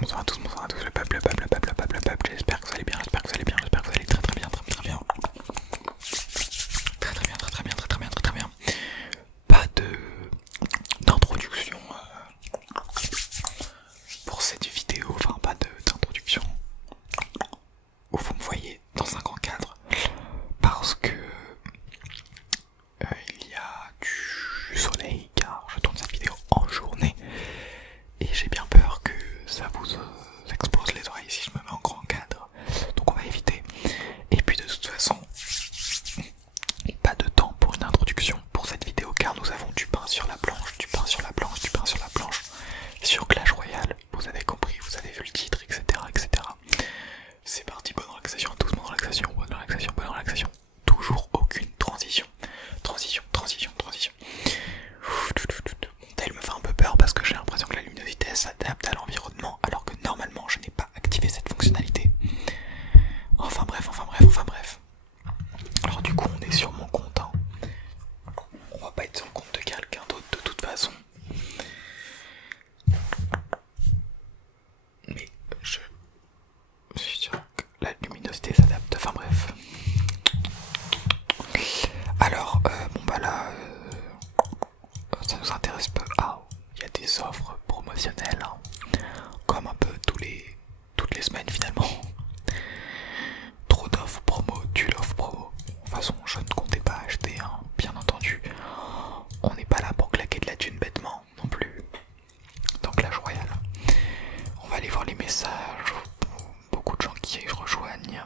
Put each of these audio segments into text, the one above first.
bonsoir à tous, bonsoir à tous, le peuple, le peuple, le peuple, le peuple, le peuple. J'espère que vous allez bien, j'espère que vous allez bien, j'espère que vous allez très très bien, très très bien. Très très bien, très très bien, très très bien, très très bien. Pas d'introduction pour cette vidéo, enfin pas d'introduction où vous me voyez dans un grand cadre parce que il y a du soleil car je tourne cette vidéo en journée et j'ai bien peur que ça vous explose les oreilles si je me mets en grand cadre, donc on va éviter. Et puis de toute façon, pas de temps pour une introduction pour cette vidéo car nous avons du pain sur la planche, du pain sur la planche, du pain sur la planche sur Clash Royale. Vous avez compris, vous avez vu le titre, etc. etc. C'est parti, bonne relaxation à tous, bonne relaxation, bonne relaxation, bonne relaxation. Toujours aucune transition. Transition, transition, transition. Mon tel me fait un peu peur parce que j'ai l'impression que la luminosité s'adapte à l'environnement alors que normalement je n'ai pas activé cette fonctionnalité. Enfin bref, enfin bref, enfin bref. Alors du coup on est sur mon compte, hein. On va pas être sur le compte de quelqu'un d'autre de toute façon. Mais je suis sûr que la luminosité s'adapte, enfin bref. Alors, bon bah là, ça nous intéresse peu. Ah, il y a des offres promotionnelles, hein, comme un peu toutes les semaines finalement. Trop d'offres promo, tu l'offre promo. De toute façon, je ne comptais pas acheter, hein, bien entendu. On n'est pas là pour claquer de la thune bêtement non plus. Dans Clash Royale. On va aller voir les messages. Beaucoup de gens qui rejoignent.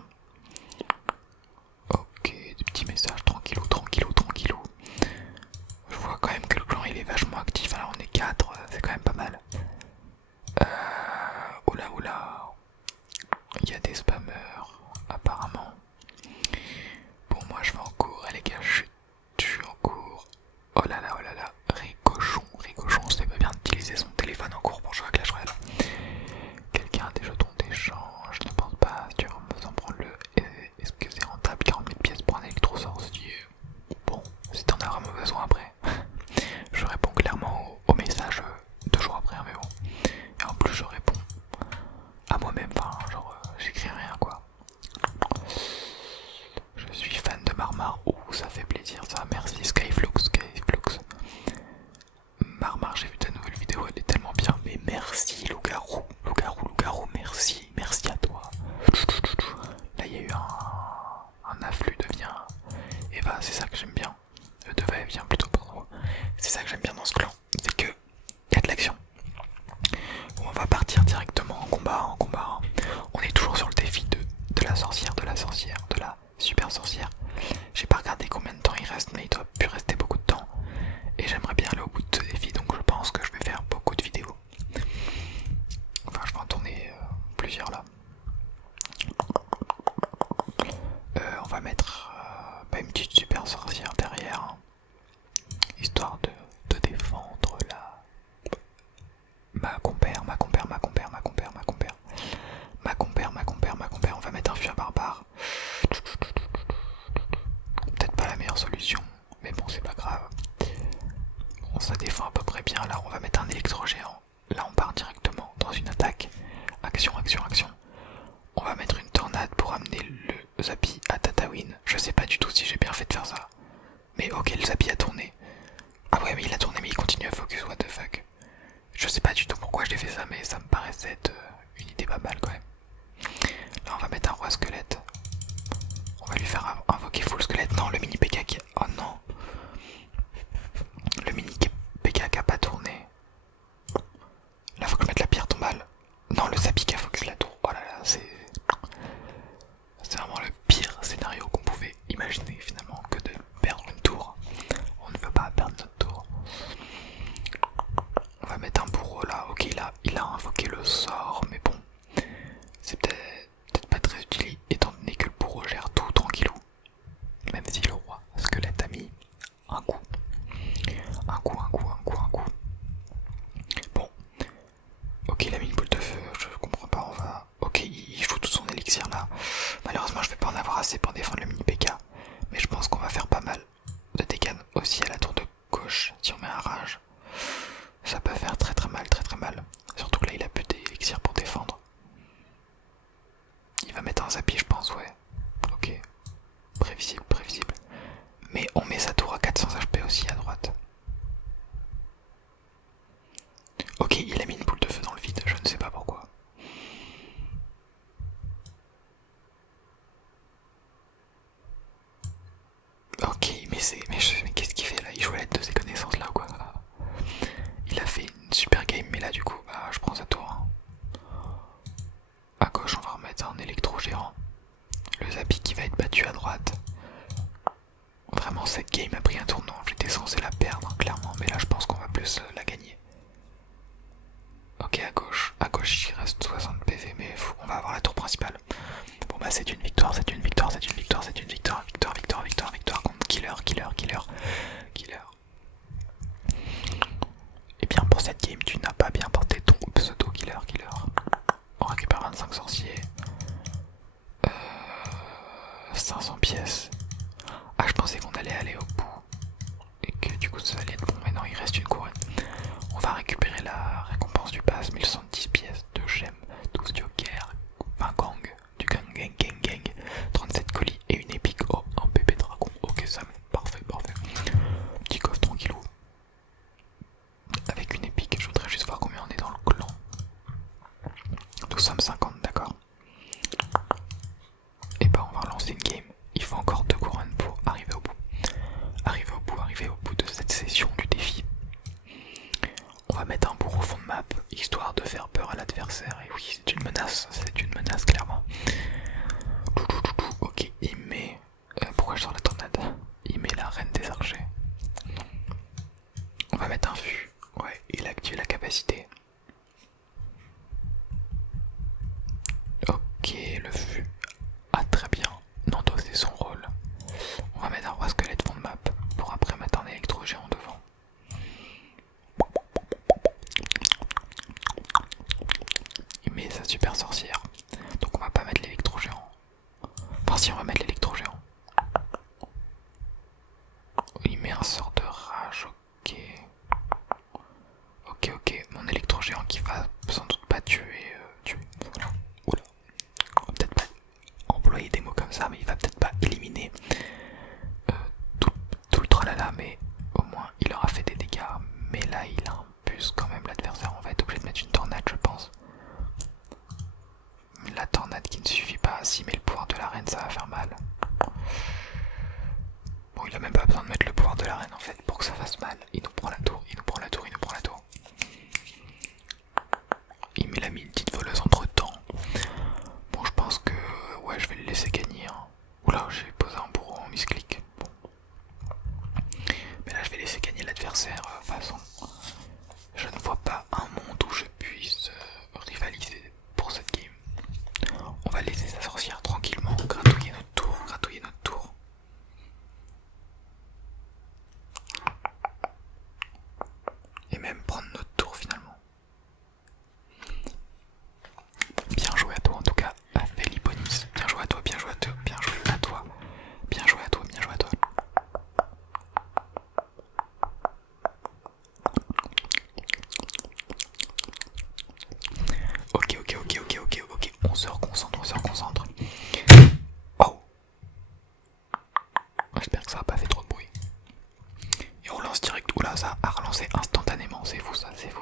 Ok, des petits messages, tranquillou, tranquillou, tranquillou. Je vois quand même que le clan il est vachement actif, alors on est 4, c'est quand même pas mal. Oula oula, il y a des spammers apparemment. Bon moi je vais en cours, les gars, je suis en cours. Oh là là, Ricochon, c'est pas bien d'utiliser son téléphone en cours pour jouer à Clash Royale. Quelqu'un a des jetons d'échange, je ne pense pas, si tu veux en prendre le. Est-ce que c'est rentable 40 000 pièces pour un électrosorcier? Bon, si t'en as vraiment besoin après. Je réponds clairement au message 2 jours après, hein, mais bon. Et en plus je réponds à moi-même, enfin genre j'écris rien quoi. Je suis fan de Marmar, ouh ça fait plaisir ça, merci Skyflux. Marmar, j'ai vu ta nouvelle vidéo, elle est tellement bien, mais merci loup-garou, merci à toi. Là il y a eu un afflux de vient, et bah c'est ça que j'aime bien, de va-et-vient plutôt, pardon. C'est ça que j'aime bien dans ce clan, c'est que y a de l'action. Bon, on va partir directement en combat, hein. On est toujours sur le défi de la sorcière, de la super sorcière. J'ai pas regardé combien de temps il reste, mais il doit plus rester beaucoup de temps. Et j'aimerais bien aller au bout de ce défi, donc je pense que je vais faire beaucoup de vidéos. Enfin, je vais en tourner plusieurs là. On va mettre une petite super sorcière derrière, hein, histoire de défendre ma compère. On va mettre un fur barbare. Peut-être pas la meilleure solution, mais bon, c'est pas grave. Bon, ça défend à peu près bien. Là, on va mettre un électro-géant. Là, on part directement dans une attaque. Action. On va mettre une tornade pour amener le Zappy à Tatawin. Je sais pas du tout si j'ai bien fait de faire ça. Mais ok, le Zappy a tourné. Ah ouais, mais il a tourné, mais il continue à focus, what the fuck. Je sais pas du tout pourquoi je l'ai fait ça, mais ça me paraissait être une idée pas mal quand même. Là, on va mettre un roi squelette. On va lui faire invoquer full squelette. Non, le mini PK qui... Oh non. Le mini PK qui a pas tourné. Là, faut que je mette la pierre tombale. Non, le Zappy qui a focus la tour. Oh là là, c'est vraiment le pire scénario qu'on pouvait imaginer finalement, que de perdre une tour. On ne veut pas perdre notre tour. On va mettre un bourreau là. Ok, il a invoqué le sort, mais bon, c'est peut-être pas très utile étant donné que le bourreau gère tout tranquillou. Même si le roi squelette a mis sommes 50, d'accord. Et bah on va relancer une game. Il faut encore 2 couronnes pour arriver au bout. Arriver au bout de cette session du défi. On va mettre un bourreau au fond de map, histoire de faire peur à l'adversaire. Et oui, c'est une menace clairement. Ok, il met... pourquoi je sors la tornade? Il met la reine des archers. On va mettre un fût. Ouais, il active la capacité. Ok, le fût a très bien endossé son rôle. On va mettre un roi squelette fond de map pour après mettre un électro-géant devant. Il met sa super sorcière. Donc on va pas mettre l'électro-géant. Enfin si, on va mettre l'électro-géant. Il met un sort de rage, ok. Ok, mon électro-géant qui va sans doute pas tuer. Voilà. Oula. On va peut-être pas employer des mots comme ça, mais il va peut-être pas éliminer tout le tralala, mais au moins il aura fait des dégâts. Mais là il a un bus quand même, l'adversaire. On va être obligé de mettre une tornade, je pense. Mais la tornade qui ne suffit pas, s'il met le pouvoir de la reine, ça va faire mal. Bon, il a même pas besoin de mettre le pouvoir de la reine en fait pour que ça fasse mal. Il nous prend la tour, il nous prend la tour. Il met la mine petite voleuse entre temps. Bon, je pense que ouais, je vais le laisser gagner. Hein. Oula, j'ai posé un bourreau en misclick. Bon. Mais là, je vais laisser gagner l'adversaire. De toute façon, je ne vois pas un monde où je puisse rivaliser pour cette game. On va laisser sa sorcière tranquillement gratouiller notre tour. Et même prendre notre tour finalement. Bien joué à toi en tout cas, Feliponis. Bien joué à toi. Ok. On se reconcentre. Oh, j'espère que ça n'a pas fait trop de bruit. Et on relance direct. Oula, ça a relancé instantanément. C'est fou ça, c'est fou.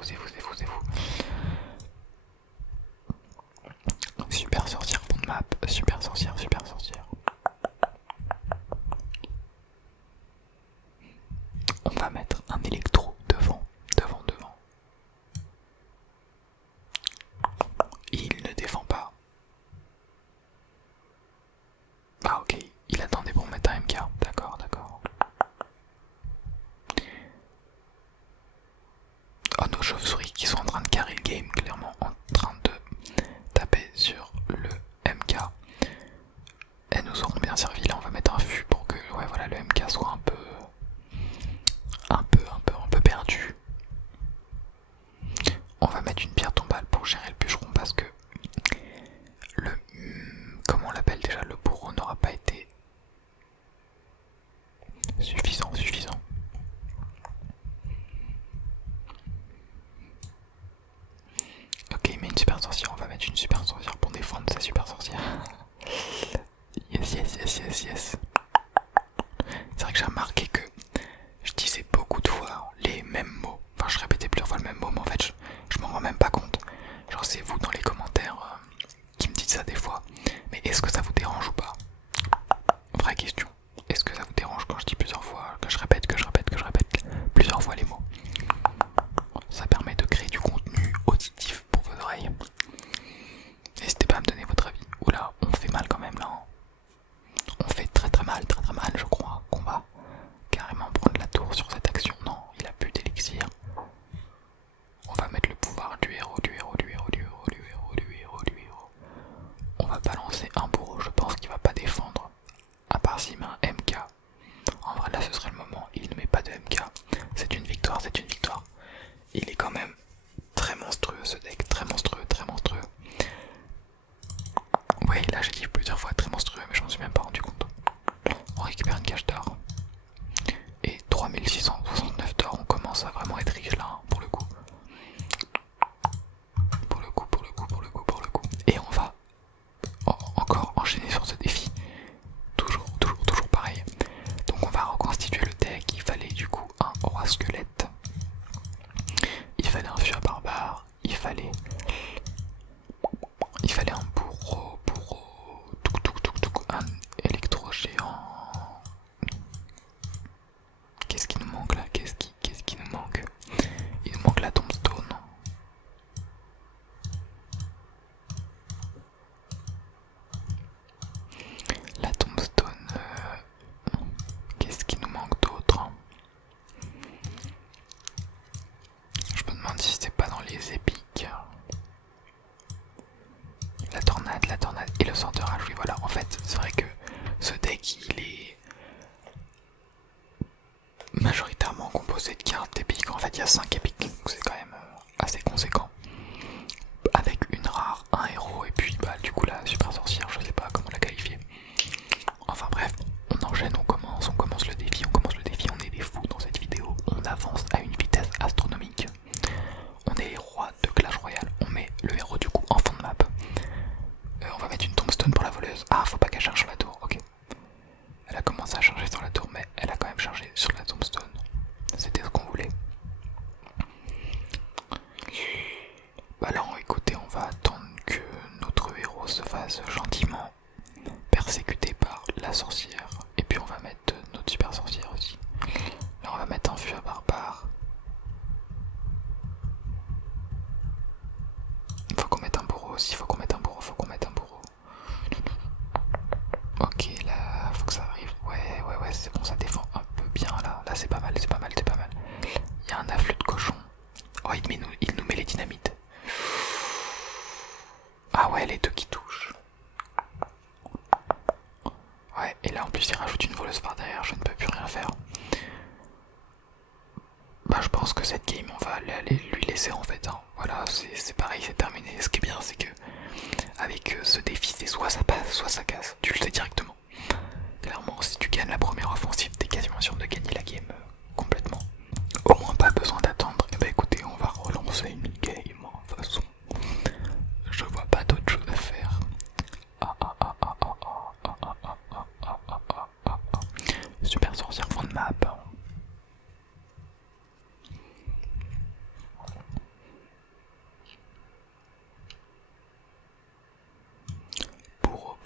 Super sorcière fond de map, super sorcière. On va mettre un électro devant. Il ne défend pas. Ah ok, il attendait pour mettre un MK, d'accord. Oh, nos chauves-souris qui sont en train de carrer le game, clairement en train de taper sur le MK. Elles nous auront bien servi, là on va mettre un fût pour que ouais, voilà, le MK soit un peu perdu. On va mettre une pierre tombale pour gérer le bûcheron parce que comment on l'appelle déjà, le bourreau n'aura pas été suffisant. Ok, il met une super sorcière, on va mettre une super sorcière pour défendre sa super sorcière. Yes. C'est vrai que j'ai remarqué que je disais beaucoup de fois les mêmes mots. Enfin, je répétais plusieurs fois le même mot, mais en fait, je m'en rends même pas compte. Genre, c'est vous dans les commentaires qui me dites ça des fois. Mais est-ce que ça vous dérange ou pas? Vraie question. Est-ce que ça vous dérange quand je dis plusieurs fois, que je répète plusieurs fois les mots? Ça permet de créer du contenu auditif pour vos oreilles. N'hésitez pas à me donner votre avis. Oula, on fait mal quand même là. Hein. On fait très mal, je crois qu'on va carrément prendre la tour sur cette action. Non, il a plus d'élixir. On va mettre le pouvoir du héros. de la tornade et le sort de rage. Oui voilà, en fait c'est vrai que ce deck il est majoritairement composé de cartes épiques. En fait il y a 5 épiques, donc c'est quand même assez conséquent. Avec une rare, un héros et puis bah du coup la super sorcière, je sais pas comment la qualifier. Enfin bref, on enchaîne, on commence le défi, on est des fous dans cette vidéo, on avance à une vitesse astronomique. On est les rois de Clash Royale, on met le héros du coup en fond de map. On va mettre une tombstone pour la voleuse. Ah, faut pas qu'elle charge sur la tour, ok. Elle a commencé à charger sur la tour, mais elle a quand même chargé sur la tombstone. C'était ce qu'on voulait. Bah là, écoutez, on va attendre que notre héros se fasse gentiment persécuté par la sorcière. Et puis on va mettre notre super sorcière aussi. Là, on va mettre un fût à barbare. Faut qu'on mette un bourreau aussi, faut qu'on mette un bourreau. Ok, là, faut que ça arrive. Ouais, c'est bon, ça défend un peu bien là. Là, c'est pas mal. Il y a un afflux de cochons. Oh, il nous met les dynamites. Ah ouais, les deux qui touchent. Ouais, et là en plus il rajoute une voleuse par derrière, je ne peux plus rien faire. Bah je pense que cette game on va aller lui laisser en fait. Hein. Voilà, c'est pareil, c'est terminé. Ce qui est bien c'est que avec ce défi c'est soit ça passe, soit ça casse. Tu le sais directement. Clairement si tu gagnes la première offensive, t'es quasiment sûr de gagner la game complètement. Au moins pas besoin d'attendre. Et bah écoutez, on va relancer une game. De toute façon, je vois pas d'autre chose à faire. Super sorcière fond de map. Bourreau.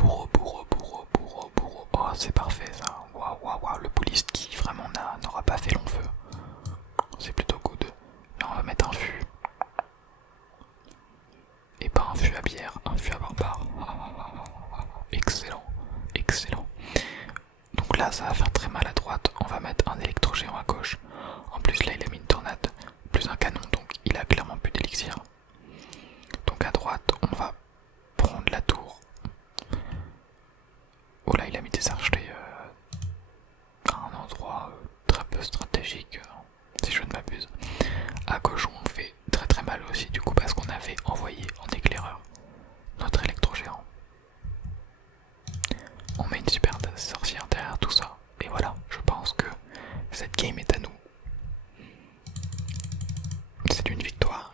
Oh c'est parfait ça. Waouh, le police qui vraiment n'aura pas fait long feu. C'est plutôt good. Là on va mettre un fût. Et pas un fût à bière, un fût à barbare. Excellent. Donc là ça va faire très mal à droite. On va mettre un électro-géant à gauche. En plus là il a mis une tornade, plus un canon, donc il a clairement plus d'élixir. Donc à droite on va prendre la tour. Oh là il a mis des archers à un endroit très peu stratégique, si je ne m'abuse. À gauche on fait très mal aussi du coup parce qu'on avait envoyé en éclaireur notre électro-géant. On met une super sorcière derrière tout ça. Et voilà, je pense que cette game est à nous. C'est une victoire.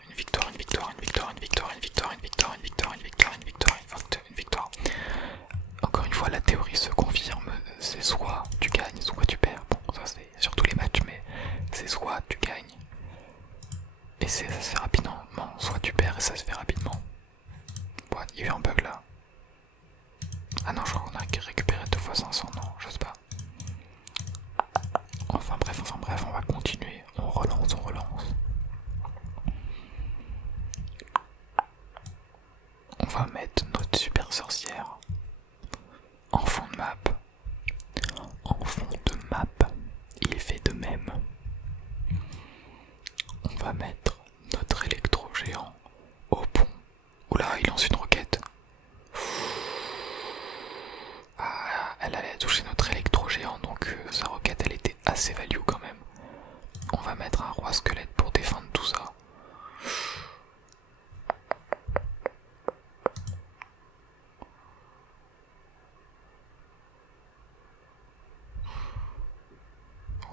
Encore une fois, la théorie se confirme. C'est soit tu gagnes, soit tu perds. Bon, ça c'est sur tous les matchs, mais c'est soit tu gagnes et ça se fait rapidement, soit tu perds et ça se fait rapidement. Bon, il y a eu un bug là. Ah non, je crois qu'on a récupéré 2 fois 500, non, je sais pas. Enfin bref, on va continuer. On relance. On va mettre notre super sorcière en fond de map. Il fait de même. On va mettre notre électro-géant au pont. Oula, il lance une roquette. Ah, elle allait toucher notre électro-géant, donc sa roquette elle était assez value quand même. On va mettre un roi squelette pour défendre tout ça.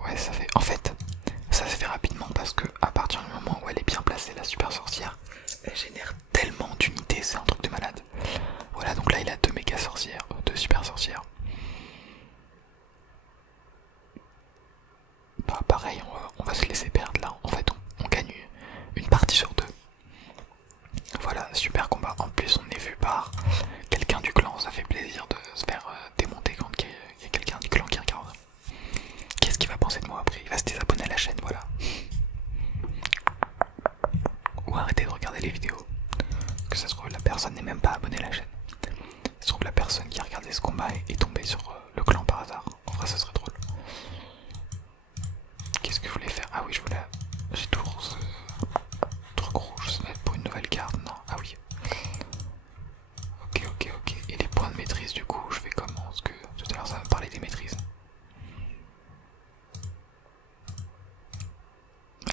Ouais, ça se fait rapidement parce que à partir du moment où elle est bien placée, la super sorcière, elle génère tellement d'unités, c'est un truc de Point de maîtrise, du coup, je fais comment? Parce que tout à l'heure ça me parlait des maîtrises.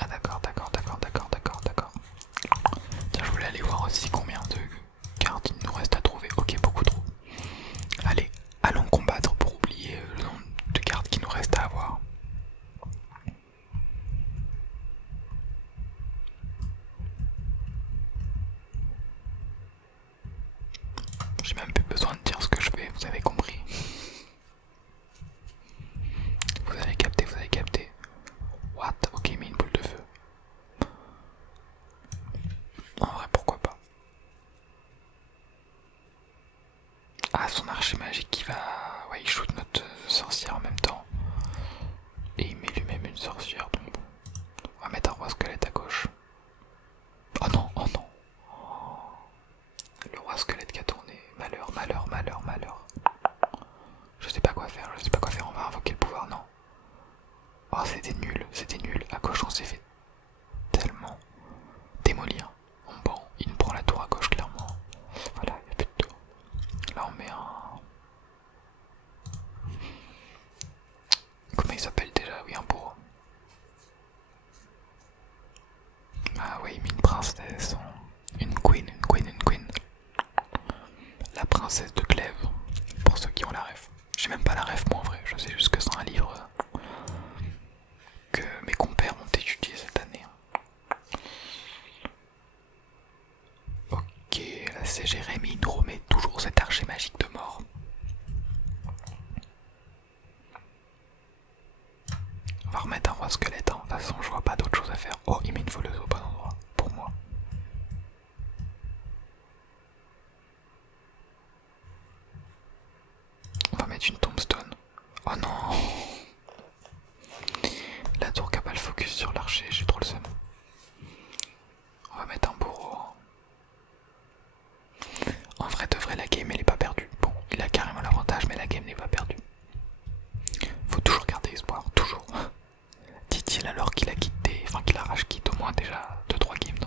Ah d'accord, d'accord, d'accord, d'accord, d'accord, d'accord. Tiens, je voulais aller voir aussi combien de cartes il nous reste à trouver. Ok, beaucoup trop. Allez, allons combattre pour oublier le nombre de cartes qu'il nous reste à avoir. J'ai même plus besoin de dire ce que je fais, vous avez compris. Vous avez capté, vous avez capté. What? Ok, mais une boule de feu. En vrai, pourquoi pas. Ah, son archer magique qui va... Ouais, il shoot notre sorcière en même temps. Et il met lui-même une sorcière, donc bon. On va mettre un roi squelette à gauche. Oh non, oh non. Le roi squelette qui a tourné. Malheur, malheur, malheur, malheur. Je sais pas quoi faire, je sais pas quoi faire. On va invoquer le pouvoir, non. Oh, c'était nul, c'était nul. À gauche, on s'est fait tellement démolir. Bon, il nous prend la tour à gauche, clairement. Voilà, il n'y a plus de tour. Là, on met un... Comment il s'appelle déjà? Oui, un bourreau. Ah oui, il met une princesse. Une queen, une queen, une queen. La princesse de Clèves, pour ceux qui ont la ref. J'ai même pas la ref, moi en vrai. Je sais juste que c'est un livre que mes compères ont étudié cette année. Ok, là c'est Jérémy, il nous remet toujours cet archer magique de mort. On va remettre un roi squelette, hein. De toute façon je vois pas d'autre chose à faire. Oh, il met une voleuse au bon endroit, pour moi. On va mettre une tombstone. Oh non! La tour qui a pas le focus sur l'archer, j'ai trop le seum. On va mettre un bourreau. En vrai de vrai, la game elle est pas perdue. Bon, il a carrément l'avantage, mais la game n'est pas perdue. Faut toujours garder espoir, toujours. Dit-il alors qu'il a quitté, enfin qu'il a rage quitte au moins déjà 2-3 games